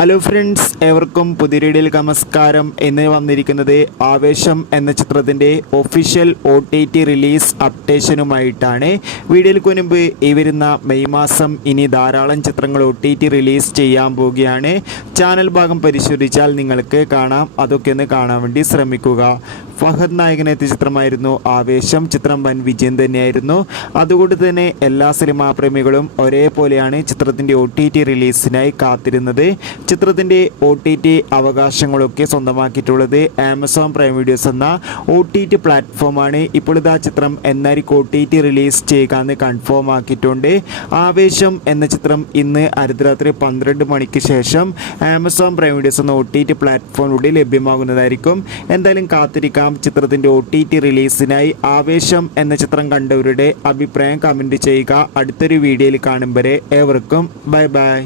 Hello friends, ഏവർക്കും പുതിയ വീഡിയോയിലേക്ക് നമസ്കാരം. ഇന്ന് വന്നിരിക്കുന്നത് ആവേശം എന്ന ചിത്രത്തിൻ്റെ ഒഫീഷ്യൽ OTT റിലീസ് അപ്ഡേഷനുമായിട്ടാണ്. വീഡിയോയ്ക്ക് മുൻപ് ഈ വരുന്ന മെയ് മാസം ഇനി ധാരാളം ചിത്രങ്ങൾ OTT റിലീസ് ചെയ്യാൻ പോവുകയാണ്. ചാനൽ ഭാഗം പരിശോധിച്ചാൽ നിങ്ങൾക്ക് കാണാം. അതൊക്കെ ഒന്ന് കാണാൻ വേണ്ടി ശ്രമിക്കുക. ഫഹദ് നായകനെത്തിയ ചിത്രമായിരുന്നു ആവേശം. ചിത്രം വൻ വിജയം തന്നെയായിരുന്നു. അതുകൊണ്ട് തന്നെ എല്ലാ സിനിമാ പ്രേമികളും ഒരേപോലെയാണ് ചിത്രത്തിൻ്റെ OTT റിലീസിനായി കാത്തിരുന്നത്. ചിത്രത്തിൻ്റെ OTT അവകാശങ്ങളൊക്കെ സ്വന്തമാക്കിയിട്ടുള്ളത് ആമസോൺ പ്രൈം വീഡിയോസ് എന്ന OTT പ്ലാറ്റ്ഫോമാണ്. ഇപ്പോൾ ഇതാ ചിത്രം എന്നായിരിക്കും OTT റിലീസ് ചെയ്യുക എന്ന് കൺഫേം ആക്കിയിട്ടുണ്ട്. ആവേശം എന്ന ചിത്രം ഇന്ന് അർദ്ധരാത്രി 12 മണിക്ക് ശേഷം ആമസോൺ പ്രൈം വീഡിയോസ് എന്ന OTT പ്ലാറ്റ്ഫോമിലൂടെ ലഭ്യമാകുന്നതായിരിക്കും. എന്തായാലും കാത്തിരിക്കാം ചിത്രത്തിൻ്റെ OTT റിലീസിനായി. ആവേശം എന്ന ചിത്രം കണ്ടവരുടെ അഭിപ്രായം കമൻറ്റ് ചെയ്യുക. അടുത്തൊരു വീഡിയോയിൽ കാണും വരെ ഏവർക്കും ബൈ ബൈ.